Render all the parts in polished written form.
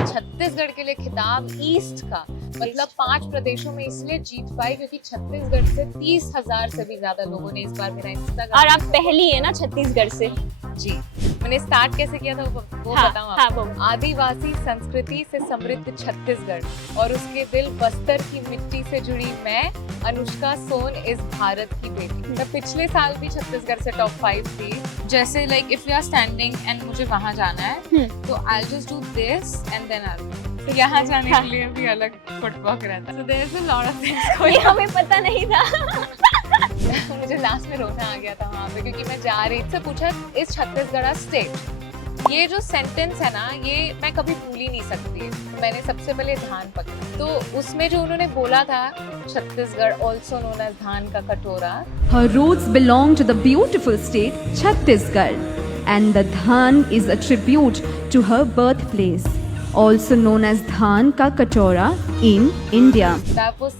मैं छत्तीसगढ़ के लिए खिताब ईस्ट का मतलब 5 प्रदेशों में इसलिए जीत पाई क्योंकि छत्तीसगढ़ से 30,000 से भी ज्यादा लोगों ने इस बार मेरा इंस्टाग्राम। और आप पहली है ना छत्तीसगढ़ से? जी, मैंने स्टार्ट कैसे किया था वो हाँ, बताऊं हाँ, आपको? वो आदिवासी संस्कृति से समृद्ध छत्तीसगढ़ और उसके दिल बस्तर की मिट्टी से जुड़ी मैं अनुष्का सोन इस भारत की बेटी। मैं पिछले साल भी छत्तीसगढ़ से टॉप 5 थी। जैसे like if you are standing and मुझे वहां जाना है तो I just do this and then I यहाँ जाने के लिए भी अलग फुटवर्क रहता है। So there's a lot of things ये हमें पता नहीं था। मुझे लास्ट में रोना आ गया था वहाँ पे क्योंकि मैं जा रही थी। पूछा इस छत्तीसगढ़ स्टेट, ये जो सेंटेंस है ना ये मैं कभी भूल ही नहीं सकती। तो मैंने सबसे पहले धान पकड़ा, तो उसमें जो उन्होंने बोला था छत्तीसगढ़ ऑल्सो नोन एज धान का कटोरा। Her roots belong to the beautiful state Chhattisgarh, and the Dhan is a tribute to her birthplace, also known as Dhan Ka Katora in India. That was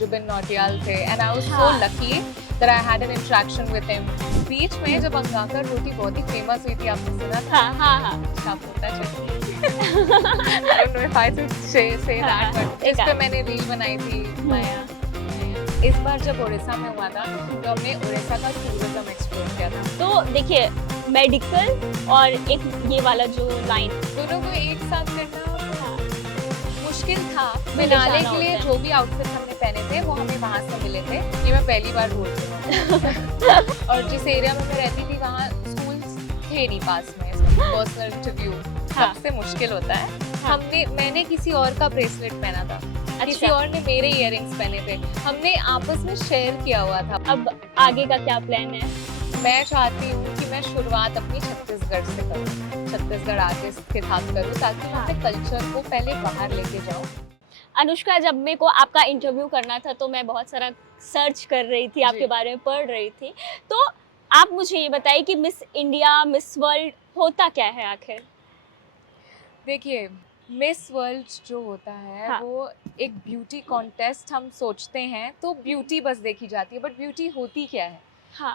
Zubin Nautiyal थे and I was so lucky that I had an interaction with him. बीच में जब अंगाकर रोटी बहुत ही famous हुई थी, आपने सुना था? हाँ। शापोता चटनी। I don't know if I should say that, but इस पे मैंने रील बनाई थी माया। इस बार जब उड़ीसा में हुआ था तो हमने उड़ीसा का टूरिज्म एक्सप्लोर किया था। तो देखिए मेडिकल और एक ये वाला जो लाइन दोनों को एक साथ करना मुश्किल था। मिले मनाली जाना के लिए होता है। जो भी आउटफिट हमने पहने थे वो हमें वहाँ से मिले थे। ये मैं पहली बार बोल रही हूँ। और जिस एरिया में मैं रहती थी वहाँ स्कूल थे नहीं पास में। पर्सनल इंटरव्यू सबसे मुश्किल होता है। मैंने किसी और का ब्रेसलेट पहना था, किसी और ने मेरे इयररिंग्स पहने थे, हमने आपस में शेयर किया हुआ था। अब आगे का क्या प्लान है? मैं चाहती हूँ कि मैं शुरुआत अपनी छत्तीसगढ़ से करूँ, छत्तीसगढ़ आर्टिस्ट के साथ करूँ ताकि मैं अपने कल्चर को पहले बाहर लेके जाऊँ। अनुष्का, जब मेरे को आपका इंटरव्यू करना था तो मैं बहुत सारा सर्च कर रही थी, आपके बारे में पढ़ रही थी। तो आप मुझे ये बताइए कि मिस इंडिया, मिस वर्ल्ड होता क्या है आखिर? देखिए, मिस वर्ल्ड जो होता है वो एक ब्यूटी कॉन्टेस्ट हम सोचते हैं तो ब्यूटी बस देखी जाती है, बट ब्यूटी होती क्या है?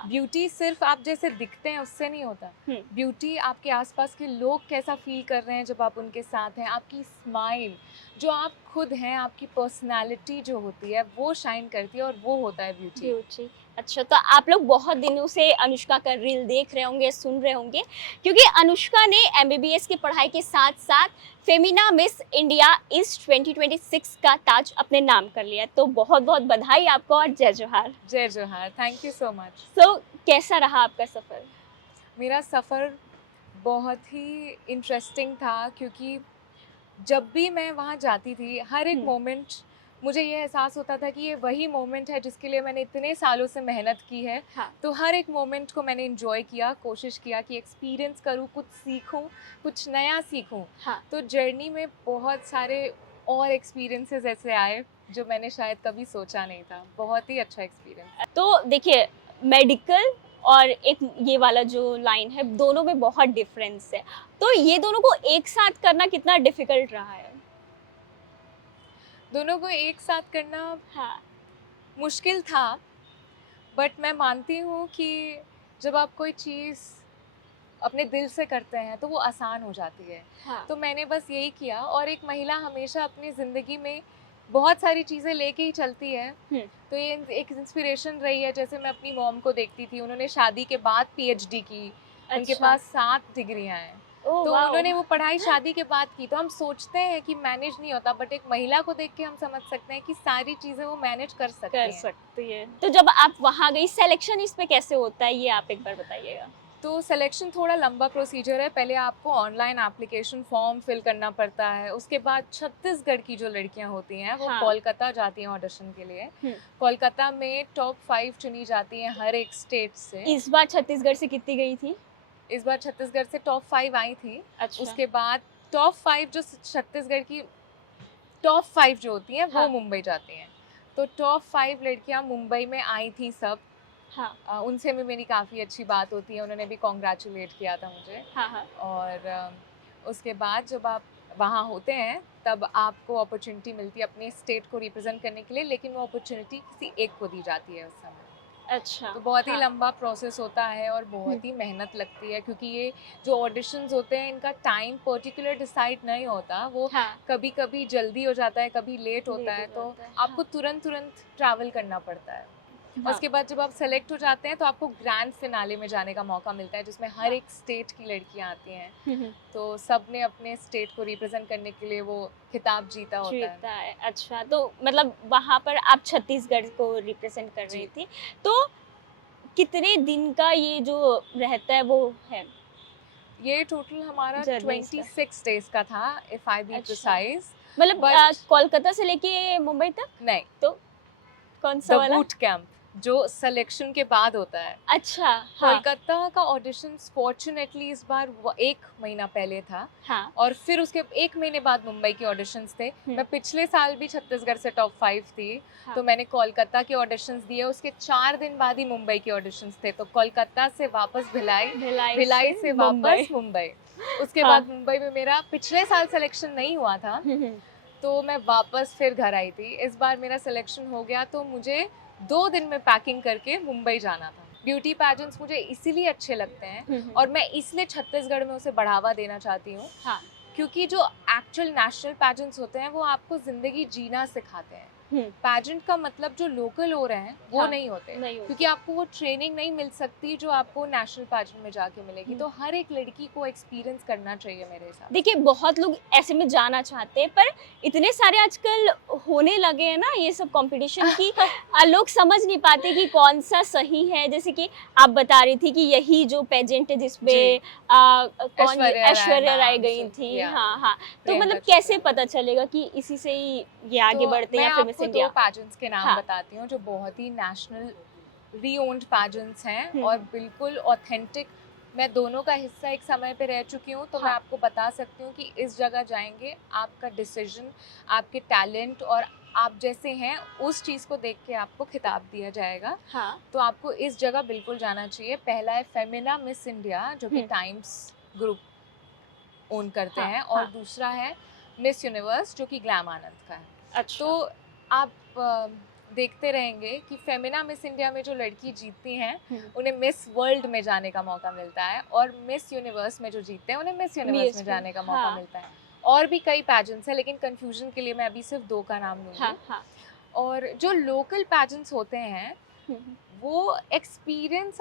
ब्यूटी सिर्फ आप जैसे दिखते हैं उससे नहीं होता। ब्यूटी आपके आसपास के लोग कैसा फील कर रहे हैं जब आप उनके साथ हैं, आपकी स्माइल, जो आप खुद हैं, आपकी पर्सनालिटी जो होती है वो शाइन करती है और वो होता है ब्यूटी। अच्छा, तो आप लोग बहुत दिनों से अनुष्का का रील देख रहे होंगे, सुन रहे होंगे, क्योंकि अनुष्का ने MBBS की पढ़ाई के साथ साथ फेमिना मिस इंडिया ईस्ट 2026 का ताज अपने नाम कर लिया। तो बहुत बहुत बधाई आपको और जय जोहार। जय जोहार, थैंक यू सो मच। सो कैसा रहा आपका सफ़र? मेरा सफ़र बहुत ही इंटरेस्टिंग था क्योंकि जब भी मैं वहाँ जाती थी हर एक मोमेंट मुझे ये एहसास होता था कि ये वही मोमेंट है जिसके लिए मैंने इतने सालों से मेहनत की है। तो हर एक मोमेंट को मैंने एंजॉय किया, कोशिश किया कि एक्सपीरियंस करूँ, कुछ सीखूँ, कुछ नया सीखूँ। तो जर्नी में बहुत सारे और एक्सपीरियंसेस ऐसे आए जो मैंने शायद कभी सोचा नहीं था। बहुत ही अच्छा एक्सपीरियंस। तो देखिए मेडिकल और एक ये वाला जो लाइन है, दोनों में बहुत डिफरेंस है। तो ये दोनों को एक साथ करना कितना डिफिकल्ट रहा है? दोनों को एक साथ करना मुश्किल था, बट मैं मानती हूँ कि जब आप कोई चीज़ अपने दिल से करते हैं तो वो आसान हो जाती है। तो मैंने बस यही किया, और एक महिला हमेशा अपनी ज़िंदगी में बहुत सारी चीज़ें लेके ही चलती है। तो ये एक इंस्पिरेशन रही है। जैसे मैं अपनी मॉम को देखती थी, उन्होंने शादी के बाद PhD की। उनके पास 7 डिग्रियाँ हैं। तो उन्होंने वो पढ़ाई शादी के बाद की। तो हम सोचते हैं कि मैनेज नहीं होता, बट एक महिला को देख के हम समझ सकते हैं कि सारी चीज़ें वो मैनेज कर सकती है। तो जब आप वहाँ गई, सिलेक्शन इस पे कैसे होता है, ये आप एक बार बताइएगा। तो सिलेक्शन थोड़ा लंबा प्रोसीजर है। पहले आपको ऑनलाइन एप्लीकेशन फॉर्म फिल करना पड़ता है। उसके बाद छत्तीसगढ़ की जो लड़कियां होती हैं वो कोलकाता जाती हैं ऑडिशन के लिए। कोलकाता में टॉप 5 चुनी जाती हैं हर एक स्टेट से। इस बार छत्तीसगढ़ से कितनी गई थी? इस बार छत्तीसगढ़ से टॉप 5 आई थी। उसके बाद टॉप 5 जो छत्तीसगढ़ की टॉप 5 जो होती हैं वो मुंबई जाती हैं। तो टॉप 5 लड़कियां मुंबई में आई थी सब। उनसे भी मेरी काफ़ी अच्छी बात होती है, उन्होंने भी कॉन्ग्रेचुलेट किया था मुझे। और उसके बाद जब आप वहाँ होते हैं तब आपको अपॉर्चुनिटी मिलती है अपने स्टेट को रिप्रेजेंट करने के लिए, लेकिन वो अपॉर्चुनिटी किसी एक को दी जाती है उस समय। अच्छा, तो बहुत ही हाँ, लंबा प्रोसेस होता है और बहुत ही मेहनत लगती है, क्योंकि ये जो ऑडिशंस होते हैं इनका टाइम पर्टिकुलर डिसाइड नहीं होता, वो हाँ, कभी कभी जल्दी हो जाता है, कभी लेट होता लेट हो है, तो जाता है, आपको हाँ, तुरंत तुरंत ट्रैवल करना पड़ता है। और हाँ, उसके बाद जब आप सेलेक्ट हो जाते हैं तो आपको ग्रैंड फिनाले में जाने का मौका मिलता है, जिसमें हर हाँ, एक स्टेट की लड़कियां आती हैं। हुँ, तो सब ने अपने स्टेट को रिप्रेजेंट करने के लिए वो खिताब जीता होता है। जीता है, अच्छा, तो मतलब वहाँ पर आप छत्तीसगढ़ को रिप्रेज़ेंट कर रही जी, थी, तो कितने दिन का ये जो रहता है वो है, ये टोटल हमारा जर्नीज़ का? 26 डेज का था, इफ आई बी अच्छा, प्रिसाइज। मतलब बट कोलकाता से लेके मुंबई तक? नहीं, तो द कौन-सा वाला? बूट कैंप जो सिलेक्शन के बाद होता है। अच्छा, हाँ, कोलकाता का ऑडिशन फॉर्चुनेटली इस बार 1 महीना पहले था, हाँ, और फिर उसके 1 महीने बाद मुंबई के ऑडिशंस थे। हुँ, मैं पिछले साल भी छत्तीसगढ़ से टॉप 5 थी, हाँ, तो मैंने कोलकाता के ऑडिशंस दिए, उसके 4 दिन बाद ही मुंबई के ऑडिशंस थे, तो कोलकाता से वापस भिलाई, भिलाई भिलाई से से मुंबई, वापस मुंबई। उसके हाँ, बाद मुंबई में मेरा पिछले साल सिलेक्शन नहीं हुआ था, हुँ, हुँ, तो मैं वापस फिर घर आई थी। इस बार मेरा सिलेक्शन हो गया, तो मुझे 2 दिन में पैकिंग करके मुंबई जाना था। ब्यूटी पैजेंट्स मुझे इसीलिए अच्छे लगते हैं, हुँ, हुँ, और मैं इसलिए छत्तीसगढ़ में उसे बढ़ावा देना चाहती हूँ, हाँ, क्योंकि जो एक्चुअल नेशनल पैजेंट्स होते हैं वो आपको ज़िंदगी जीना सिखाते हैं। हुँ, पैजेंट का मतलब जो लोकल हो रहे हैं वो हाँ, नहीं होते, नहीं क्योंकि होती, आपको वो ट्रेनिंग नहीं मिल सकती जो आपको नेशनल पैजेंट में जाके मिलेगी। हुँ। तो हर एक लड़की को एक्सपीरियंस करना चाहिए मेरे हिसाब से। देखिए, बहुत लोग ऐसे में जाना चाहते हैं, पर इतने सारे आजकल होने लगे हैं ना ये सब कॉम्पिटिशन की लोग समझ नहीं पाते कि कौन-सा सही है। जैसे कि आप बता रही थी कि यही जो पेजेंट है जिसपे जी, कौन ऐश्वर्या राय ऐश्वर्या राय मैम, गई थी। या हाँ, हाँ। तो प्रियंका मतलब कैसे चोपड़ा। पता चलेगा कि इसी से ही ये आगे तो बढ़ते हैं मैं या फिर मिस आपको 2 इंडिया? पैजेंट्स के नाम हाँ। बताती हूँ जो बहुत ही नेशनल री-ओन्ड पैजेंट्स हैं, हुँ, और हुँ। बिल्कुल ऑथेंटिक। मैं दोनों का हिस्सा एक समय पे रह चुकी हूँ, तो मैं हाँ, आपको बता सकती हूँ कि इस जगह जाएँगे, आपका डिसीजन, आपके टैलेंट और आप जैसे हैं उस चीज़ को देख के आपको खिताब दिया जाएगा। हाँ। तो आपको इस जगह बिल्कुल जाना चाहिए। पहला है फेमिना मिस इंडिया, जो कि हुँ। टाइम्स ग्रुप ओन करते हाँ, हैं, और हाँ। दूसरा है मिस यूनिवर्स, जो कि ग्लैम आनंद का है। तो अच्छा। आप देखते रहेंगे कि फेमिना मिस इंडिया में जो लड़की जीतती हैं हुँ। उन्हें मिस वर्ल्ड में जाने का मौका मिलता है, और मिस यूनिवर्स में जो जीतते हैं उन्हें मिस यूनिवर्स में मिस जाने का मौका हाँ, मिलता है। और भी कई पैजेंट्स हैं, लेकिन कंफ्यूजन के लिए मैं अभी सिर्फ 2 का नाम लूँगी। हाँ, हाँ। और जो लोकल पैजेंट्स होते हैं हुँ, हुँ। वो एक्सपीरियंस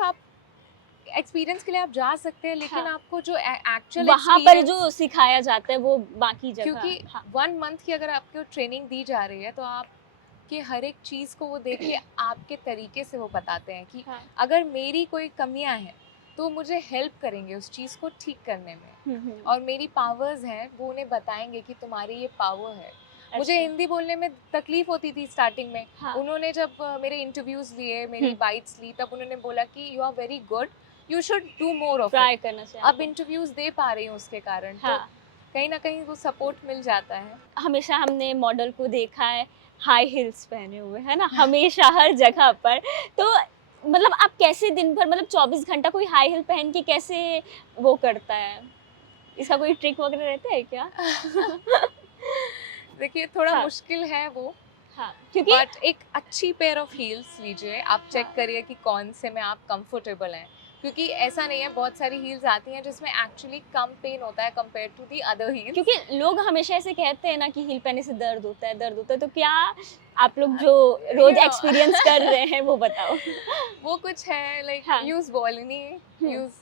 के लिए आप जा सकते हैं, लेकिन हाँ। आपको जो एक्चुअल वहाँ पर एक्सपीरियंस, जो सिखाया जाता है वो बाकी क्योंकि जगह हाँ, 1 मंथ की अगर आपको ट्रेनिंग दी जा रही है, तो आपके हर एक चीज़ को वो देख के आपके तरीके से वो बताते हैं कि हाँ। अगर मेरी कोई कमियां हैं तो मुझे हेल्प करेंगे उस चीज़ को ठीक करने में, हुँ, हुँ। और मेरी पावर्स हैं वो उन्हें बताएंगे कि तुम्हारी ये पावर है। मुझे अच्छा। हिंदी बोलने में तकलीफ होती थी स्टार्टिंग में। हाँ। उन्होंने जब मेरे इंटरव्यूज़ लिए, मेरी हुँ। बाइट्स ली, तब उन्होंने बोला कि you are very good, you should do more of it. Try करना चाहिए अब आपको। इंटरव्यूज़ दे पा रही हूँ उसके कारण, तो हाँ, कहीं न कहीं वो सपोर्ट मिल जाता है। हमेशा हमने मॉडल को देखा है हाई हील्स पहने हुए, है ना? हमेशा हर जगह पर। तो मतलब आप कैसे दिन भर मतलब 24 घंटा कोई हाई हील पहन के कैसे वो करता है? इसका कोई ट्रिक वगैरह रहता है क्या? देखिए, थोड़ा हाँ, मुश्किल है वो, हाँ, क्योंकि बट एक अच्छी पेयर ऑफ हील्स लीजिए, आप चेक हाँ। करिए कि कौन से में आप कंफर्टेबल हैं, क्योंकि ऐसा नहीं है, बहुत सारी हील्स आती हैं जिसमें एक्चुअली कम पेन होता है compare to the other heels. क्योंकि लोग हमेशा ऐसे कहते हैं ना कि हील पहनने से दर्द होता है, दर्द होता है। तो क्या आप लोग जो यू रोज़ नो एक्सपीरियंस कर रहे हैं वो बताओ? वो कुछ है, लाइक हाँ। यूज वॉलिनी, हुँ, use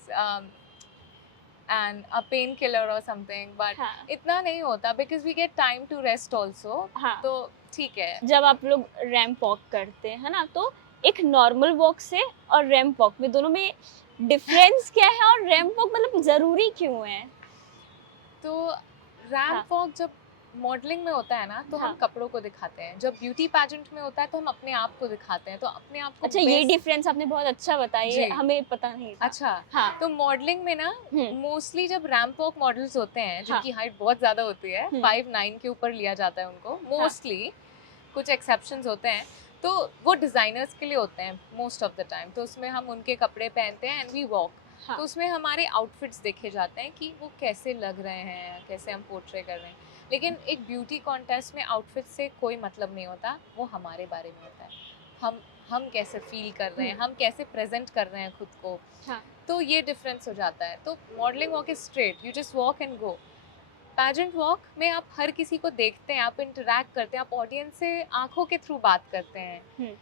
and a painkiller और समथिंग, हाँ, बट इतना नहीं होता because we get time to rest also. हाँ। तो ठीक है। जब आप लोग रैंप वॉक करते हैं, है ना? तो एक नॉर्मल वॉक से और रैंप वॉक में दोनों में डिफरेंस क्या है और रैंप वॉक मतलब ज़रूरी क्यों है? तो हाँ, रैंप वॉक जब मॉडलिंग में होता है ना, तो हम हाँ। कपड़ों को दिखाते हैं। जब ब्यूटी पैजेंट में होता है तो हम अपने आप को दिखाते हैं, तो अपने आप को अच्छा, ये बेस्ट। डिफरेंस आपने बहुत अच्छा बताया, ये जी, हमें पता नहीं था। अच्छा। हाँ, तो मॉडलिंग में ना हुँ, मोस्टली जब रैंप वॉक मॉडल्स होते हैं हाँ, जिनकी हाइट बहुत ज़्यादा होती है, हुँ, 5'9" के ऊपर लिया जाता है उनको हाँ, मोस्टली, कुछ एक्सेप्शंस होते हैं, तो वो डिज़ाइनर्स के लिए होते हैं मोस्ट ऑफ द टाइम। तो उसमें हम उनके कपड़े पहनते हैं एंड वी वॉक। हाँ, तो उसमें हमारे आउटफिट्स देखे जाते हैं कि वो कैसे लग रहे हैं, कैसे हम पोर्ट्रे कर रहे हैं। लेकिन एक ब्यूटी कॉन्टेस्ट में आउटफिट से कोई मतलब नहीं होता, वो हमारे बारे में होता है। हम हम कैसे फील कर रहे हैं, हम कैसे प्रेजेंट कर रहे हैं खुद को, हाँ। तो ये डिफरेंस हो जाता है। तो modelling walk is straight, you just walk and go. Pageant walk में आप हर किसी को देखते हैं, आप इंटरेक्ट करते हैं, आप ऑडियंस से आंखों के थ्रू बात करते हैं।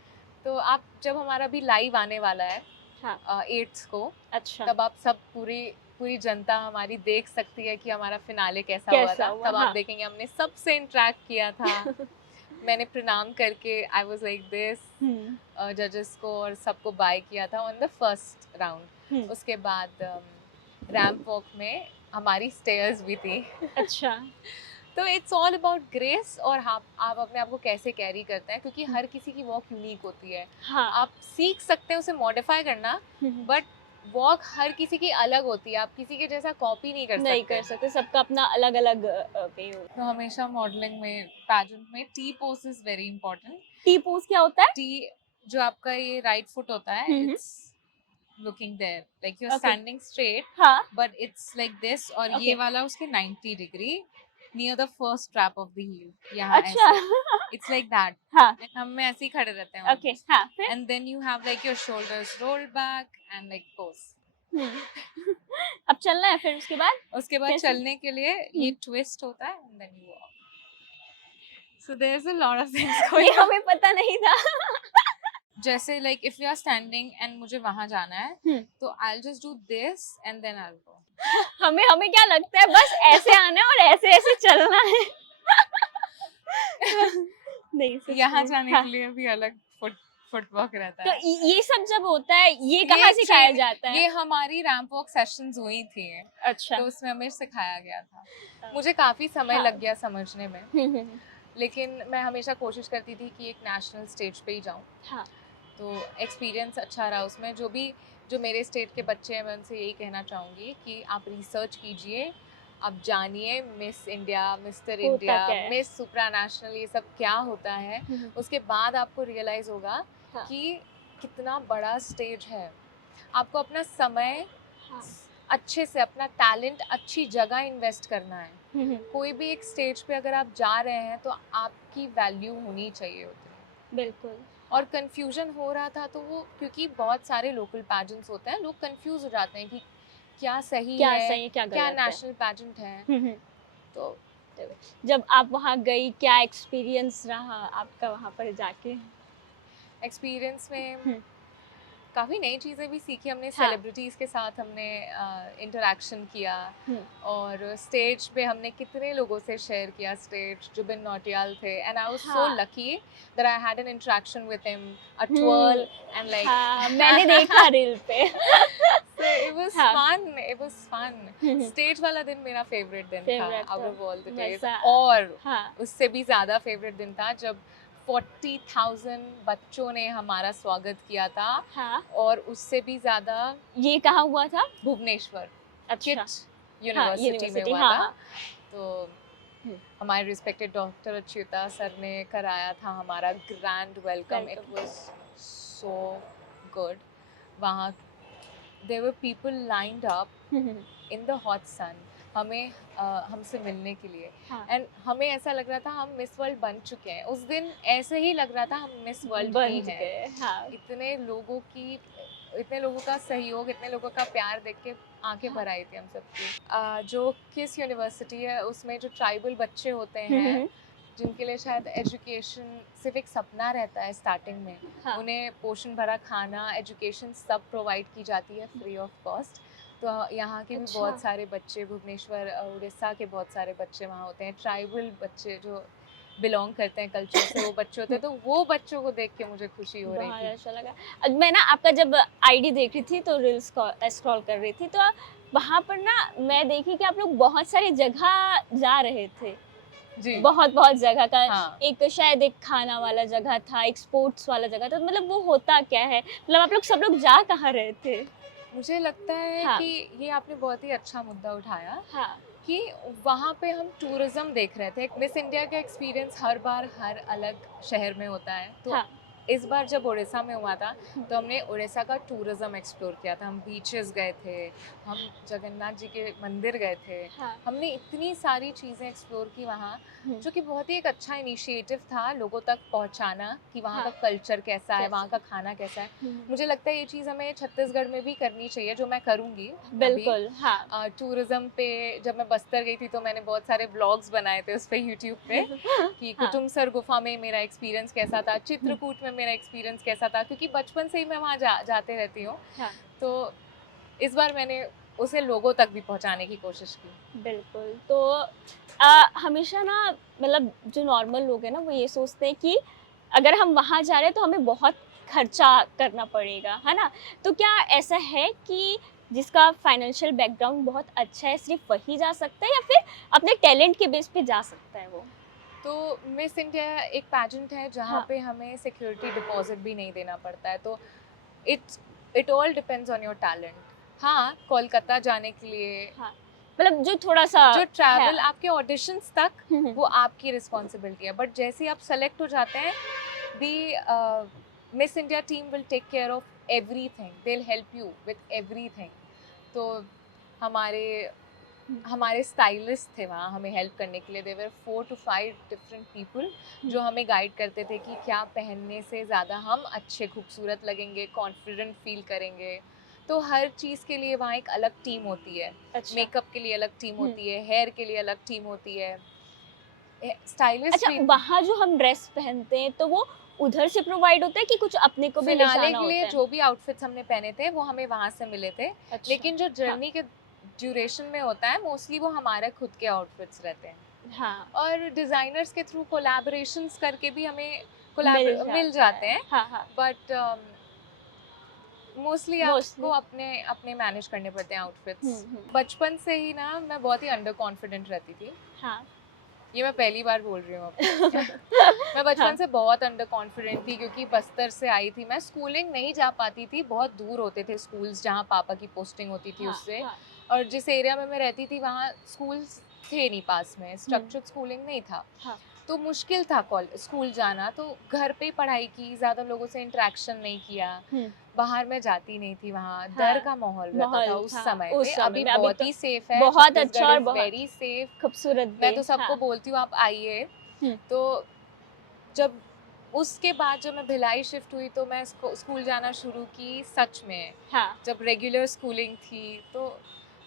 तो आप जब हमारा भी लाइव आने वाला है हाँ। 8th को, अच्छा। तब आप सब पूरी जनता हमारी देख सकती है कि हमारा फिनाले कैसा हुआ कैसा था। हुआ, तब हाँ। आप देखेंगे हमने सबसे इंटरेक्ट किया था। मैंने प्रणाम करके आई वाज लाइक दिस जजेस को और सबको बाय किया था ऑन द फर्स्ट राउंड। उसके बाद रैंप वॉक में हमारी स्टेयर्स भी थी। अच्छा। तो इट्स ऑल अबाउट ग्रेस और आप अपने आप को कैसे कैरी करते हैं, क्योंकि हर किसी की वॉक यूनिक होती है। हाँ। आप सीख सकते हैं उसे मॉडिफाई करना, बट वॉक हर किसी की अलग होती है, आप किसी के जैसा कॉपी नहीं कर सकते। सबका अपना अलग अलग वे होता तो हमेशा मॉडलिंग में, पैजेंट में T pose is very important. है। टी पोज क्या होता है? टी, जो आपका ये राइट फुट होता है, it's looking there, like you are Okay. Standing straight, हाँ। बट इट्स लाइक दिस, और ये Okay. वाला उसके 90 degree near the first strap of the heel, यहाँ अच्छा। ऐसे, इट्स लाइक दैट। हाँ। हम में ऐसे ही खड़े रहते हैं। ओके। हाँ, फिर? And then you have like your shoulders rolled back and like pose. अब चलना है फिर उसके बाद? उसके बाद कैसे? चलने के लिए ये ट्विस्ट होता है and then you walk. So there is a lot of things ये गोइंग ऑन। हमें पता नहीं था। जैसे like if you are standing and मुझे वहां जाना है, तो I will just do this and then I will go. हमें क्या लगता है, बस ऐसे आना है और ऐसे ऐसे चलना है। नहीं, सच यहाँ में। जाने हाँ। के लिए भी अलग फुटवर्क रहता तो है। ये सब जब होता है, ये कहाँ सिखाया training- जाता है? ये हमारी रैंप वॉक सेशंस हुई थी, अच्छा। तो उसमें हमें सिखाया गया था। मुझे काफी समय हाँ। लग गया समझने में, लेकिन मैं हमेशा कोशिश करती थी कि एक नेशनल स्टेज पे ही जाऊँ। हाँ। तो एक्सपीरियंस अच्छा रहा उसमें। जो मेरे स्टेट के बच्चे हैं, मैं उनसे यही कहना चाहूँगी कि आप रिसर्च कीजिए, आप जानिए मिस इंडिया, मिस्टर होता इंडिया, क्या है? मिस सुप्रा नेशनल, ये सब क्या होता है। उसके बाद आपको रियलाइज़ होगा हाँ। कि कितना बड़ा स्टेज है। आपको अपना समय हाँ। अच्छे से, अपना टैलेंट अच्छी जगह इन्वेस्ट करना है। कोई भी एक स्टेज पे अगर आप जा रहे हैं तो आपकी वैल्यू होनी चाहिए उतनी। बिल्कुल। और कंफ्यूजन हो रहा था, तो वो क्योंकि बहुत सारे लोकल पैजेंट्स होते हैं, लोग कंफ्यूज हो जाते हैं कि क्या सही क्या है, सही है, क्या क्या गलत है। नेशनल पैजेंट है। तो जब आप वहाँ गई, क्या एक्सपीरियंस रहा आपका वहाँ पर जाके? एक्सपीरियंस में काफ़ी नई चीज़ें भी सीखी हमने। हाँ। सेलिब्रिटीज़ के साथ हमने इंटरेक्शन किया, और स्टेज पे हमने कितने लोगों से शेयर किया स्टेज। जुबिन नौटियाल थे, एंड आई वाज सो हाँ। Lucky that I had an interaction with him, a twirl and like हाँ, मैंने देखा रील पे। it was हाँ। fun, it was fun। Stage वाला दिन मेरा फेवरेट दिन था Favorite out था। of all the days। वैसा- और हाँ। उससे भी ज़्यादा फेवरेट दिन था जब 40,000 बच्चों ने हमारा स्वागत किया था, हाँ। और उससे भी ज़्यादा ये कहाँ हुआ था? भुवनेश्वर अच्छा। किट यूनिवर्सिटी में यूनिवर्सिटी, हुआ हाँ, था। हाँ। तो हमारे रिस्पेक्टेड डॉक्टर अच्युता सर ने कराया था हमारा grand welcome. It Welcome। Was so good. वहाँ there were people lined up in the hot sun हमसे मिलने के लिए। हाँ। एंड हमें ऐसा लग रहा था हम मिस वर्ल्ड बन चुके हैं। उस दिन ऐसे ही लग रहा था हम मिस वर्ल्ड बन ही चुके हैं। हैं, हाँ। इतने लोगों का सहयोग, इतने लोगों का प्यार देख के आंखें भर आई थी हम सबकी। जो किस यूनिवर्सिटी है, उसमें जो ट्राइबल बच्चे होते हैं, जिनके लिए शायद एजुकेशन सिर्फ एक सपना रहता है स्टार्टिंग में, हाँ। उन्हें पोषण भरा खाना, एजुकेशन सब प्रोवाइड की जाती है फ्री ऑफ कॉस्ट। तो यहाँ के भी अच्छा। बहुत सारे बच्चे, भुवनेश्वर उड़ीसा के बहुत सारे बच्चे वहाँ होते हैं, ट्राइबल बच्चे जो बिलोंग करते हैं कल्चर से, वो बच्चे होते हैं। तो वो बच्चों को देख के मुझे खुशी हो रही बहुत थी। अच्छा लगा। मैं ना आपका जब आईडी देख रही थी, तो रील्स स्क्रॉल कर रही थी, तो वहाँ पर ना मैं देखी कि आप लोग बहुत सारी जगह जा रहे थे। जी। बहुत जगह का। हाँ। एक शायद एक खाना वाला जगह था, एक स्पोर्ट्स वाला जगह था। मतलब वो होता क्या है, मतलब आप लोग सब लोग जा कहाँ रहे थे? मुझे लगता है हाँ। कि ये आपने बहुत ही अच्छा मुद्दा उठाया हाँ। कि वहाँ पे हम टूरिज्म देख रहे थे। मिस इंडिया का एक्सपीरियंस हर बार हर अलग शहर में होता है, तो हाँ। इस बार जब उड़ीसा में हुआ था तो हमने उड़ीसा का टूरिज्म एक्सप्लोर किया था। हम बीचेस गए थे, हम जगन्नाथ जी के मंदिर गए थे, हाँ। हमने इतनी सारी चीज़ें एक्सप्लोर की वहाँ, हम्म। जो कि बहुत ही एक अच्छा इनिशिएटिव था लोगों तक पहुँचाना कि वहाँ हाँ। का कल्चर कैसा है, कैसा? वहाँ का खाना कैसा है। हम्म। मुझे लगता है ये चीज़ हमें छत्तीसगढ़ में भी करनी चाहिए, जो मैं करूँगी अभी। बिल्कुल, हाँ। टूरिज्म पे जब मैं बस्तर गई थी तो मैंने बहुत सारे ब्लॉग्स बनाए थे उस पे यूट्यूब पे कि हाँ। कुटुमसर गुफा में मेरा एक्सपीरियंस कैसा था, चित्रकूट में मेरा एक्सपीरियंस कैसा था, क्योंकि बचपन से ही मैं वहाँ जाते रहती हूँ। हाँ। तो इस बार मैंने उसे लोगों तक भी पहुँचाने की कोशिश की। बिल्कुल। तो हमेशा ना मतलब जो नॉर्मल लोग हैं ना वो ये सोचते हैं कि अगर हम वहाँ जा रहे हैं तो हमें बहुत खर्चा करना पड़ेगा, है ना? तो क्या ऐसा है कि जिसका फाइनेंशियल बैकग्राउंड बहुत अच्छा है सिर्फ वही जा सकता है या फिर अपने टैलेंट के बेस पे जा सकता है वो? तो मिस इंडिया एक पैजेंट है जहाँ हाँ। पे हमें सिक्योरिटी डिपॉजिट भी नहीं देना पड़ता है, तो it all depends on your talent. हाँ, कोलकाता जाने के लिए हाँ। मतलब जो थोड़ा-सा जो ट्रैवल है। आपके ऑडिशंस तक हुँ, हुँ। वो आपकी रिस्पॉन्सिबिलिटी है, बट जैसे ही आप सेलेक्ट हो जाते हैं the miss India team will take care of everything, they will help you with everything. तो हमारे हमारे स्टाइलिस्ट थे वहाँ हमें हेल्प करने के लिए। There were 4 to 5 different people जो हमें गाइड करते थे कि क्या पहनने से ज़्यादा हम अच्छे खूबसूरत लगेंगे, कॉन्फिडेंट फील करेंगे। तो हर चीज़ के लिए वहाँ एक अलग टीम होती है। अच्छा। मेकअप के लिए अलग टीम हम्म। होती है, हेयर के लिए अलग टीम होती है, स्टाइलिस्ट अच्छा, भी। वहाँ जो हम ड्रेस पहनते हैं तो वो उधर से प्रोवाइड होता है कि कुछ अपने को भी ले फिनाले जाना के लिए होता है? जो भी आउटफिट्स हमने पहने थे वो हमें वहाँ से मिले थे, अच्छा। लेकिन जो जर्नी के ड्यूरेशन में होता है मोस्टली वो हमारे खुद के आउटफिट्स रहते हैं। हाँ। और डिज़ाइनर्स के थ्रू कोलैबोरेशंस करके भी हमें मिल जाता जाते है। हैं, हाँ, हाँ। बट मोस्टली आपको मोस्टली। अपने अपने मैनेज करने पड़ते हैं आउटफिट्स। हम्म। बचपन से ही ना मैं बहुत ही अंडर कॉन्फिडेंट रहती थी। हाँ। ये मैं पहली बार बोल रही हूँ अब। मैं बचपन हाँ। से बहुत अंडर कॉन्फिडेंट थी क्योंकि बस्तर से आई थी मैं। स्कूलिंग नहीं जा पाती थी, बहुत दूर होते थे स्कूल्स जहाँ पापा की पोस्टिंग होती थी हाँ, उससे। हाँ। और जिस एरिया में मैं रहती थी वहाँ स्कूल्स थे नहीं पास में, स्ट्रक्चर्ड स्कूलिंग नहीं था। हाँ। तो मुश्किल था स्कूल जाना, तो घर पे ही पढ़ाई की, ज़्यादा लोगों से इंटरेक्शन नहीं किया। बाहर मैं जाती नहीं थी, वहाँ डर हाँ, का माहौल रहता था माहौल उस था समय उस पे। समय अभी में। अभी बहुत तो ही सेफ है, बहुत अच्छा और बहुत वेरी सेफ। खूबसूरत मैं भी। तो सबको हाँ। बोलती हूँ आप आइए। हम्म। तो जब उसके बाद जब मैं भिलाई शिफ्ट हुई तो मैं स्कूल जाना शुरू की सच में। हाँ। जब रेगुलर स्कूलिंग थी तो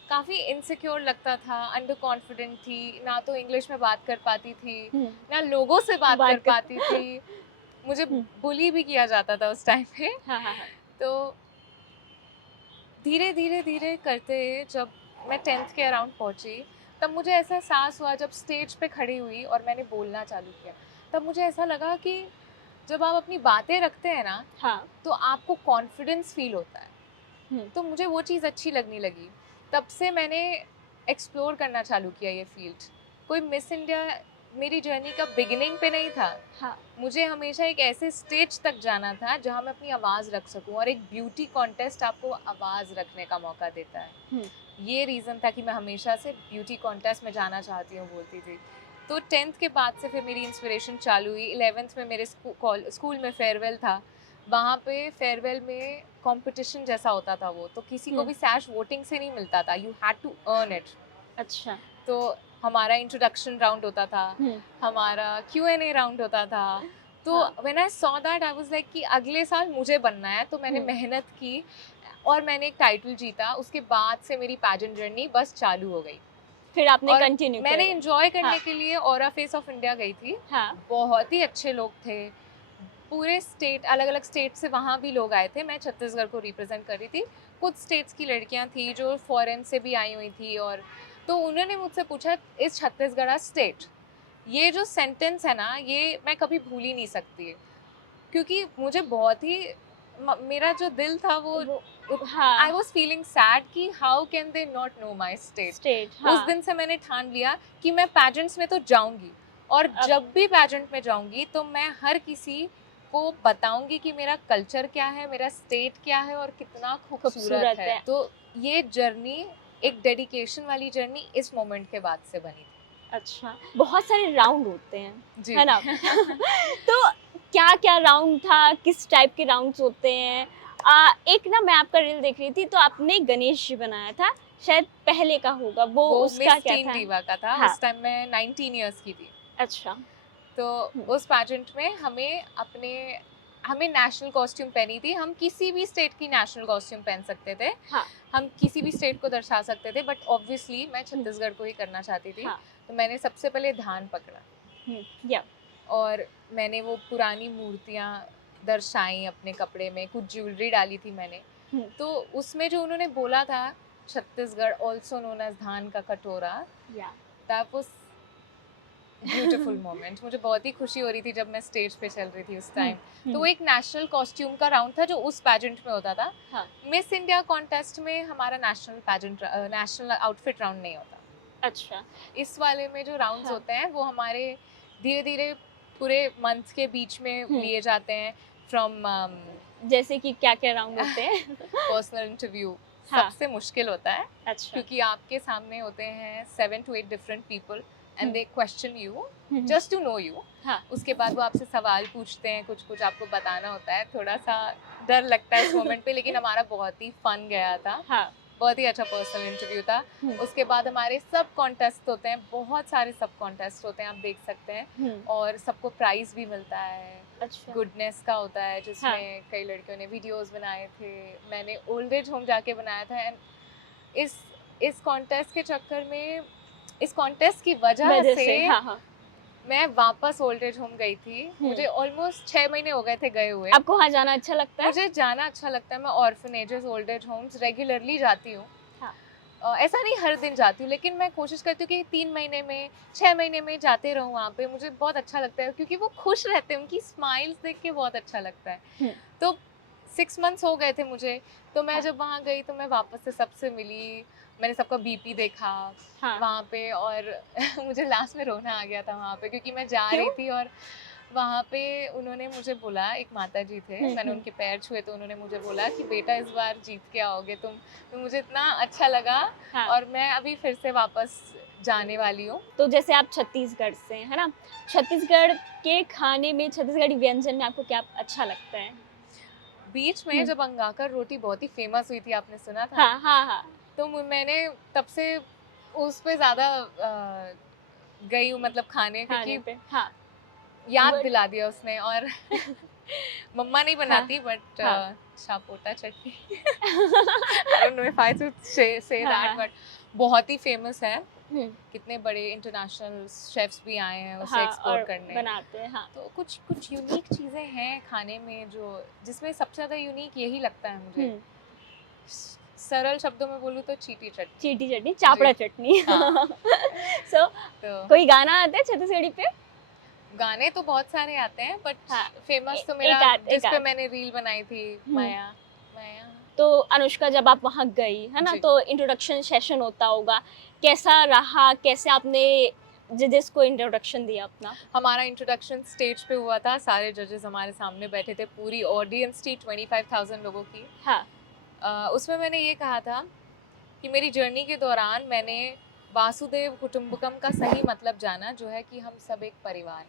काफ़ी इनसिक्योर लगता था, अंडर कॉन्फिडेंट थी, ना तो इंग्लिश में बात कर पाती थी, ना लोगों से बात कर पाती थी। मुझे बुली भी किया जाता था उस टाइम पे। हाँ, हाँ, हाँ। तो धीरे धीरे धीरे करते जब मैं 10th के अराउंड पहुंची तब मुझे ऐसा एहसास हुआ, जब स्टेज पे खड़ी हुई और मैंने बोलना चालू किया तब मुझे ऐसा लगा कि जब आप अपनी बातें रखते हैं ना हाँ। तो आपको कॉन्फिडेंस फील होता है। तो मुझे वो चीज़ अच्छी लगने लगी। तब से मैंने एक्सप्लोर करना चालू किया ये फील्ड। कोई मिस इंडिया मेरी जर्नी का बिगिनिंग पे नहीं था। हाँ। मुझे हमेशा एक ऐसे स्टेज तक जाना था जहाँ मैं अपनी आवाज़ रख सकूं, और एक ब्यूटी कॉन्टेस्ट आपको आवाज़ रखने का मौका देता है। ये रीज़न था कि मैं हमेशा से ब्यूटी कॉन्टेस्ट में जाना चाहती हूँ बोलती थी। तो 10th के बाद से फिर मेरी इंस्पिरेशन चालू हुई। 11th में मेरे स्कूल में फेयरवेल था। वहाँ पे फेयरवेल में कंपटीशन जैसा होता था वो, तो किसी को भी सैश वोटिंग से नहीं मिलता था, you had to earn it. अच्छा। तो हमारा इंट्रोडक्शन राउंड होता था, हमारा Q&A राउंड होता था। तो when I saw that I was like कि अगले साल मुझे बनना है। तो मैंने मेहनत की और मैंने एक टाइटल जीता। उसके बाद से मेरी पैजेंट जर्नी बस चालू हो गई। फिर आपने और कंटिन्यू मैंने किया? एंजॉय करने के लिए ऑरा फेस ऑफ इंडिया गई थी। हाँ। बहुत ही अच्छे लोग थे, पूरे स्टेट, अलग अलग स्टेट से वहाँ भी लोग आए थे। मैं छत्तीसगढ़ को रिप्रेजेंट कर रही थी। कुछ स्टेट्स की लड़कियाँ थी जो फॉरेन से भी आई हुई थी, और तो उन्होंने मुझसे पूछा इस छत्तीसगढ़ स्टेट। ये जो सेंटेंस है ना, ये मैं कभी भूल ही नहीं सकती, क्योंकि मुझे बहुत ही मेरा जो दिल था वो आई वॉज फीलिंग सैड कि how can they not know my state. उस दिन से मैंने ठान लिया कि मैं पैजेंट्स में तो जाऊंगी, और जब भी पैजेंट में जाऊंगी तो मैं हर किसी को बताऊंगी कि मेरा कल्चर क्या है, मेरा स्टेट क्या है और कितना खूबसूरत है। तो ये जर्नी एक डेडिकेशन वाली जर्नी इस मोमेंट के बाद से बनी थी। अच्छा, बहुत सारे राउंड होते हैं, जी। है ना? तो क्या क्या राउंड था, किस टाइप के राउंड्स होते हैं? एक ना मैं आपका रील देख रही थी तो आपने गणेश जी बनाया था, शायद पहले का होगा वो उसका मिस क्या टीन था? दीवा का था। हाँ। उस टाइम मैं 19 इयर्स की थी। अच्छा। तो उस पैजेंट में हमें नेशनल कॉस्ट्यूम पहनी थी। हम किसी भी स्टेट की नेशनल कॉस्ट्यूम पहन सकते थे। हाँ। हम किसी भी स्टेट को दर्शा सकते थे, बट ऑब्वियसली मैं छत्तीसगढ़ को ही करना चाहती थी। हाँ। तो मैंने सबसे पहले धान पकड़ा या और मैंने वो पुरानी मूर्तियाँ दर्शाई अपने कपड़े में, कुछ ज्वेलरी डाली थी मैंने। तो उसमें जो उन्होंने बोला था, छत्तीसगढ़ ऑल्सो नोन एज धान का कटोरा, या दैट वाज ब्यूटीफुल मोमेंट। मुझे बहुत ही खुशी हो रही थी जब मैं स्टेज पे चल रही थी उस टाइम। तो वो एक नेशनल कॉस्ट्यूम का राउंड था जो उस पैजेंट में होता था। हाँ। मिस इंडिया कॉन्टेस्ट में हमारा नेशनल आउटफिट राउंड नहीं होता। अच्छा। इस वाले में जो राउंड्स हाँ। होते हैं वो हमारे धीरे धीरे पूरे मंथ के बीच में लिए जाते हैं। फ्रॉम जैसे कि क्या क्या राउंड होते हैं? पर्सनल इंटरव्यू हाँ। सबसे मुश्किल होता है, अच्छा। क्योंकि आपके सामने होते हैं 7 to 8 different people and they question you hmm. Just to know you. हाँ। उसके बाद वो आपसे सवाल पूछते हैं, कुछ कुछ आपको बताना होता है। थोड़ा सा डर लगता है इस मोमेंट पे, लेकिन हमारा बहुत ही फन गया था। हाँ। बहुत ही अच्छा पर्सनल इंटरव्यू था। उसके बाद हमारे सब कॉन्टेस्ट होते हैं, बहुत सारे सब कॉन्टेस्ट होते हैं, आप देख सकते हैं। और सबको प्राइज भी मिलता है। अच्छा। गुडनेस का होता है जिसमें कई लड़कियों ने वीडियोस बनाए थे। मैंने ओल्ड एज होम जाके बनाया था। एंड इस कॉन्टेस्ट के चक्कर में, इस कॉन्टेस्ट की वजह से हाँ हाँ। मैं वापस ओल्ड एज होम गई थी। मुझे ऑलमोस्ट 6 महीने हो गए थे गए हुए। आपको वहाँ जाना अच्छा लगता है? मुझे जाना अच्छा लगता है। मैं orphanages, old age homes regularly जाती हूँ। हाँ। ऐसा नहीं हर दिन जाती हूँ, लेकिन मैं कोशिश करती हूँ कि 3 महीने में, 6 महीने में जाते रहूँ वहाँ पे। मुझे बहुत अच्छा लगता है क्योंकि वो खुश रहते हैं, उनकी स्माइल्स देख के बहुत अच्छा लगता है। तो 6 मंथ्स हो गए थे मुझे। तो मैं जब वहाँ गई तो मैं वापस से सबसे मिली, मैंने सबका बीपी देखा वहाँ पे। और मुझे लास्ट में रोना आ गया था वहाँ पे, क्योंकि मैं जा रही थी और वहाँ पे उन्होंने मुझे बोला, एक माता जी थे, मैंने उनके पैर छुए तो उन्होंने मुझे बोला कि बेटा इस बार जीत के आओगे तुम। तो मुझे इतना अच्छा लगा। और मैं अभी फिर से वापस जाने वाली हूँ। तो जैसे आप छत्तीसगढ़ से हैं, है ना? छत्तीसगढ़ के खाने में, छत्तीसगढ़ी व्यंजन में आपको क्या अच्छा लगता है? बीच में जब अंगाकर रोटी बहुत ही फेमस हुई थी, आपने सुना था? हाँ हाँ हाँ। तो मैंने तब से उस पे ज़्यादा गई हूँ, मतलब खाने, क्योंकि हाँ। याद दिला दिया उसने। और मम्मा नहीं बनाती, बट शापोटा chutney, I don't know if I should say that, but बहुत ही फेमस है। कितने बड़े इंटरनेशनल शेफ्स भी आए हैं उसे एक्सप्लोर करने, बनाते हैं। हाँ। तो कुछ यूनिक चीज़ें हैं खाने में, जिसमें सबसे ज़्यादा यूनिक यही लगता है मुझे। सरल शब्दों में बोलूँ तो चीटी चटनी, चापड़ा चटनी। हाँ। सो तो कोई गाना आता है छत्तीसगढ़ी पे? गाने तो बहुत सारे आते हैं, बट फेमस तो एक मेरा आध। जिस पे मैंने रील बनाई थी, माया माया। तो अनुष्का, जब आप वहाँ गई, है ना, तो इंट्रोडक्शन सेशन होता होगा, कैसा रहा? कैसे आपने जजेस को इंट्रोडक्शन दिया अपना? हमारा इंट्रोडक्शन स्टेज पे हुआ था, सारे जजेस हमारे सामने बैठे थे, पूरी ऑडियंस थी 25,000 लोगों की। हाँ। उसमें मैंने ये कहा था कि मेरी जर्नी के दौरान मैंने वासुदेव कुटुंबकम का सही मतलब जाना, जो है कि हम सब एक परिवार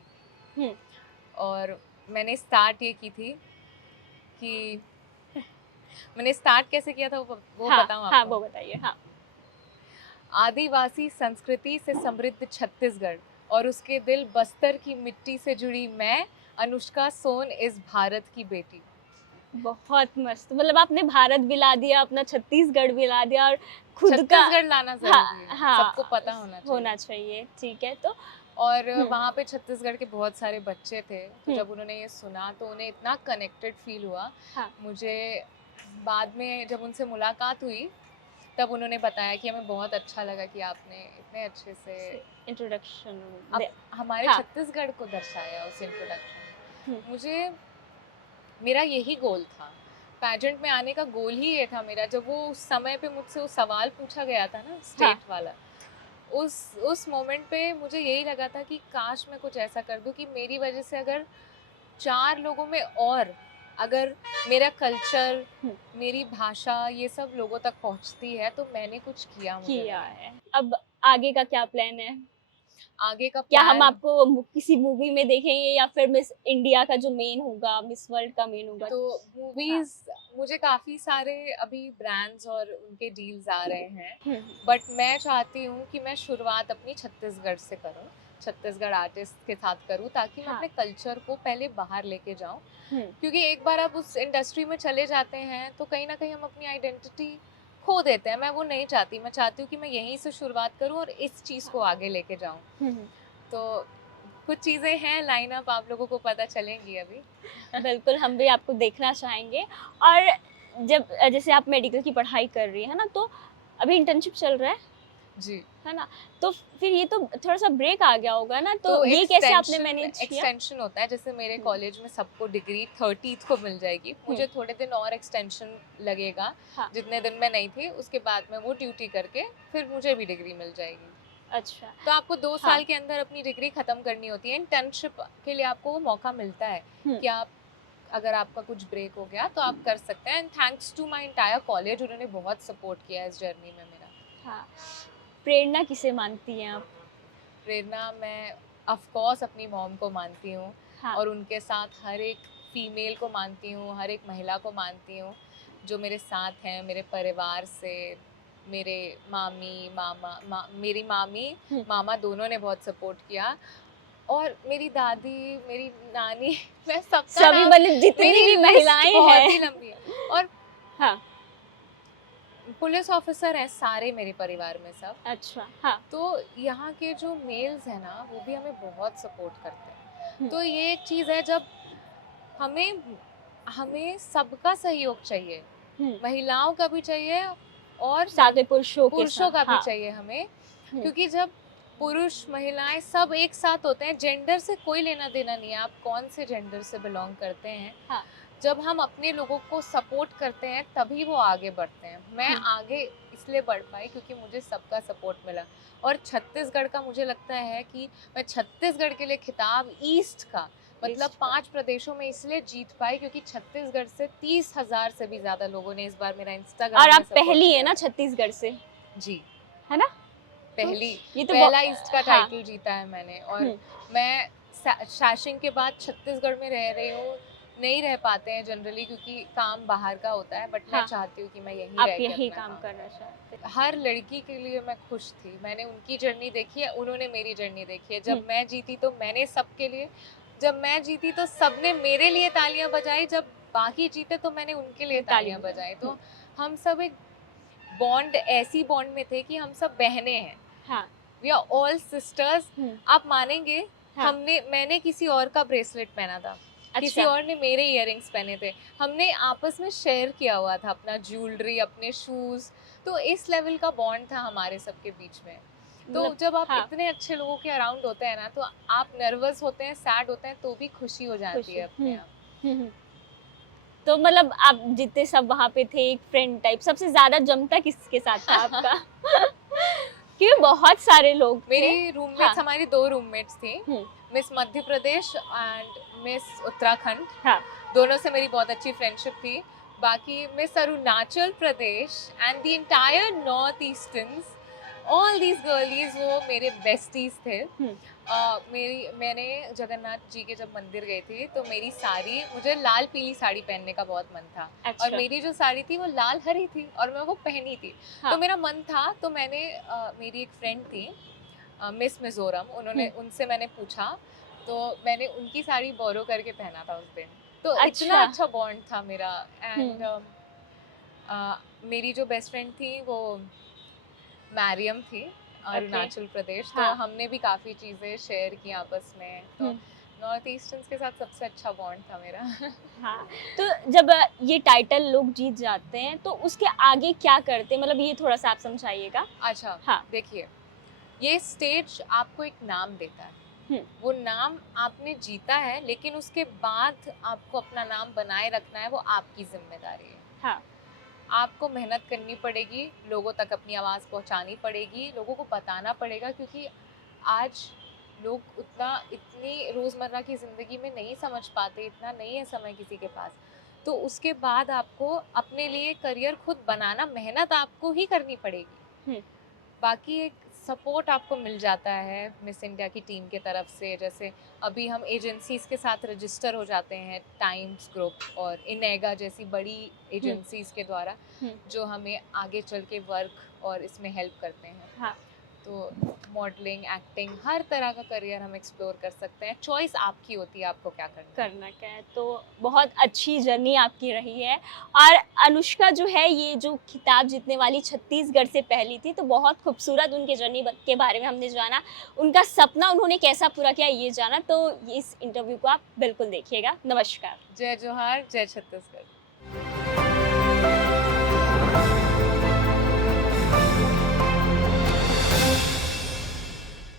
हैं। और मैंने स्टार्ट ये की थी कि मैंने स्टार्ट कैसे किया था वो बताऊं आपको? हाँ, वो बताइए। हाँ। आदिवासी संस्कृति से समृद्ध छत्तीसगढ़ और उसके दिल बस्तर की मिट्टी से जुड़ी मैं, अनुष्का सोन, इस भारत की बेटी। बहुत मस्त, मतलब आपने भारत भी ला दिया, अपना छत्तीसगढ़ भी ला दिया, और खुद का छत्तीसगढ़ लाना जरूरी है। हाँ, सबको पता होना चाहिए। ठीक है। तो और वहाँ पे छत्तीसगढ़ के बहुत सारे बच्चे थे, तो जब उन्होंने ये सुना तो उन्हें इतना कनेक्टेड फील हुआ। मुझे बाद में जब उनसे मुलाकात हुई तब उन्होंने बताया कि हमें बहुत अच्छा लगा कि आपने इतने अच्छे से इंट्रोडक्शन हमारे छत्तीसगढ़ को दर्शाया उस इंट्रोडक्शन। मेरा यही गोल था, पैजेंट में आने का गोल ही ये था मेरा। जब वो उस समय पे मुझसे वो सवाल पूछा गया था ना, स्टेट वाला, उस मोमेंट पे मुझे यही लगा था कि काश मैं कुछ ऐसा कर दूं कि मेरी वजह से अगर 4 लोगों में और अगर मेरा कल्चर, मेरी भाषा, ये सब लोगों तक पहुंचती है तो मैंने कुछ किया है। अब आगे का क्या प्लान है? आगे का क्या हम plan- आपको किसी मूवी में देखेंगे या फिर मिस इंडिया का जो मेन होगा, मिस वर्ल्ड का मेन होगा? तो मूवीज मुझे काफी सारे अभी ब्रांड्स और उनके डील्स आ रहे हैं, बट मैं चाहती हूँ कि मैं शुरुआत अपनी छत्तीसगढ़ से करूँ, छत्तीसगढ़ आर्टिस्ट के साथ करूँ, ताकि मैं हाँ। अपने कल्चर को पहले बाहर लेके जाऊँ। हम्म, क्योंकि एक बार आप उस इंडस्ट्री में चले जाते हैं तो कहीं ना कहीं हम अपनी आइडेंटिटी खो देते हैं। मैं वो नहीं चाहती, मैं चाहती हूँ कि मैं यहीं से शुरुआत करूँ और इस चीज़ को आगे लेके जाऊँ। हम्म, तो कुछ चीज़ें हैं लाइन अप, आप लोगों को पता चलेंगी अभी। बिल्कुल, हम भी आपको देखना चाहेंगे। और जब जैसे आप मेडिकल की पढ़ाई कर रही है ना, तो अभी इंटर्नशिप चल रहा जी। है ना? तो फिर ये तो थोड़ा-सा ब्रेक आ गया होगा ना, तो ये कैसे आपने मैनेज किया? एक्सटेंशन होता है, जैसे मेरे कॉलेज में सबको डिग्री 30th को मिल जाएगी, मुझे थोड़े दिन और एक्सटेंशन लगेगा। हाँ। जितने दिन मैं नहीं थी उसके बाद में वो ड्यूटी करके फिर मुझे भी डिग्री मिल जाएगी। अच्छा। तो आपको 2 हाँ। साल के अंदर अपनी डिग्री खत्म करनी होती है। इंटर्नशिप के लिए आपको वो मौका मिलता है कि आप, अगर आपका कुछ ब्रेक हो गया तो आप कर सकते हैं। And thanks to my entire college, उन्होंने बहुत सपोर्ट किया इस जर्नी में मेरा। हाँ। प्रेरणा किसे मानती हैं आप? प्रेरणा मैं ऑफ कोर्स अपनी मॉम को मानती हूँ, हाँ। और उनके साथ हर एक फीमेल को मानती हूँ, हर एक महिला को मानती हूँ जो मेरे साथ हैं, मेरे परिवार से। मेरे मेरी मामी मामा दोनों ने बहुत सपोर्ट किया, और मेरी दादी, मेरी नानी मैं सबका सभी नाम, मतलब जितनी मेरी भी list महिलाएं बहुत हैं। ही लंबी है। और हाँ। पुलिस ऑफिसर हैं सारे मेरे परिवार में सब। अच्छा। हाँ। तो यहाँ के जो मेल्स हैं ना, वो भी हमें बहुत सपोर्ट करते हैं। तो हम्म, ये एक चीज़ है, जब हमें हमें सबका सहयोग चाहिए, महिलाओं का भी चाहिए और साथ में पुरुषों के पुरुषों साथ। का भी हाँ। चाहिए हमें। क्योंकि जब पुरुष महिलाएं सब एक साथ होते हैं, जेंडर से कोई लेना देना नहीं है, आप कौन से जेंडर से बिलोंग करते हैं, हाँ। जब हम अपने लोगों को सपोर्ट करते हैं तभी वो आगे बढ़ते हैं। मैं आगे इसलिए बढ़ पाई क्योंकि मुझे सबका सपोर्ट मिला। और छत्तीसगढ़ का मुझे लगता है कि मैं छत्तीसगढ़ के लिए खिताब ईस्ट का, मतलब ईस्ट का। 5 प्रदेशों में इसलिए जीत पाई क्योंकि छत्तीसगढ़ से 30,000 से भी ज्यादा लोगों ने इस बार मेरा इंस्टाग्राम और में आप सपोर्ट पहली है किया। ना छत्तीसगढ़ से, जी, है ना? पहली ये तो पहला ईस्ट का हाँ। टाइटल जीता है मैंने। और मैं शाशिंग के बाद छत्तीसगढ़ में रह रही हूँ। नहीं रह पाते हैं जनरली क्योंकि काम बाहर का होता है, बट मैं हाँ। चाहती हूँ कि मैं यहीं आप रह के यही अपना काम करना चाहते हैं। हर लड़की के लिए मैं खुश थी। मैंने उनकी जर्नी देखी है, उन्होंने मेरी जर्नी देखी है। जब मैं जीती तो मैंने सबके लिए, जब मैं जीती तो सबने मेरे लिए तालियां बजाई, जब बाकी जीते तो मैंने उनके लिए तालियां बजाई। तो हम सब एक बॉन्ड, ऐसी बॉन्ड में थे कि हम सब बहनें हैं। हाँ। We are all sisters. आप मानेंगे, हाँ। मैंने किसी और का ब्रेसलेट पहना था, किसी अच्छा। और ने मेरे इयररिंग्स पहने थे, हमने आपस में शेयर किया हुआ था अपना ज्वेलरी, अपने शूज। तो इस लेवल का बॉन्ड था हमारे सबके बीच में। तो मतलब जब आप हाँ। इतने अच्छे लोगों के अराउंड होते हैं ना, तो आप नर्वस होते हैं, सैड होते हैं, तो भी खुशी हो जाती है अपने आप। तो मतलब आप जितने सब वहाँ पे थे, एक फ्रेंड टाइप, सबसे ज्यादा जमता किसके साथ था आपका? क्योंकि बहुत सारे लोग थे। मेरी रूममेट्स, हाँ। हमारी 2 रूममेट्स थी, miss Madhya Pradesh and miss Uttarakhand. हाँ। दोनों से मेरी बहुत अच्छी फ्रेंडशिप थी। बाकी miss Arunachal Pradesh and the entire north easterns, all these girlies, वो मेरे बेस्टीज थे। मैंने जगन्नाथ जी के जब मंदिर गई थी तो मेरी साड़ी, मुझे लाल पीली साड़ी पहनने का बहुत मन था। अच्छा। और मेरी जो साड़ी थी वो लाल हरी थी और मैं वो पहनी थी। हाँ। तो मेरा मन था, तो मैंने मेरी एक फ्रेंड थी मिस मिजोरम, उनसे मैंने पूछा, तो मैंने उनकी साड़ी बोरो करके पहना था उस दिन। तो अच्छा। इतना अच्छा बॉन्ड था मेरा। एंड मेरी जो बेस्ट फ्रेंड थी वो मैरियम थी, अरुणाचल प्रदेश। तो हाँ। हमने भी काफ़ी चीज़ें शेयर की आपस में। तो नॉर्थ ईस्टर्न्स के साथ सबसे अच्छा बॉन्ड था मेरा। हाँ। तो जब ये टाइटल लोग जीत जाते हैं तो उसके आगे क्या करते हैं, मतलब ये थोड़ा सा आप समझाइएगा। अच्छा, हाँ। देखिए, ये स्टेज आपको एक नाम देता है। वो नाम आपने जीता है, लेकिन उसके बाद आपको अपना नाम बनाए रखना है, वो आपकी जिम्मेदारी है। हाँ। आपको मेहनत करनी पड़ेगी, लोगों तक अपनी आवाज़ पहुंचानी पड़ेगी, लोगों को बताना पड़ेगा, क्योंकि आज लोग इतनी रोज़मर्रा की ज़िंदगी में नहीं समझ पाते, इतना नहीं है समय किसी के पास। तो उसके बाद आपको अपने लिए करियर खुद बनाना, मेहनत आपको ही करनी पड़ेगी। बाकी एक सपोर्ट आपको मिल जाता है मिस इंडिया की टीम के तरफ से। जैसे अभी हम एजेंसीज़ के साथ रजिस्टर हो जाते हैं, टाइम्स ग्रुप और इनेगा जैसी बड़ी एजेंसीज़ के द्वारा, हम्म। जो हमें आगे चल के वर्क और इसमें हेल्प करते हैं। हाँ। तो मॉडलिंग, एक्टिंग, हर तरह का करियर हम एक्सप्लोर कर सकते हैं। चॉइस आपकी होती है, आपको क्या करना है। करना क्या है। तो बहुत अच्छी जर्नी आपकी रही है। और अनुष्का जो है, ये जो खिताब जीतने वाली छत्तीसगढ़ से पहली थी, तो बहुत खूबसूरत उनके जर्नी के बारे में हमने जाना, उनका सपना उन्होंने कैसा पूरा किया ये जाना। तो इस इंटरव्यू को आप बिल्कुल देखिएगा। नमस्कार। जय जोहार, जय छत्तीसगढ़।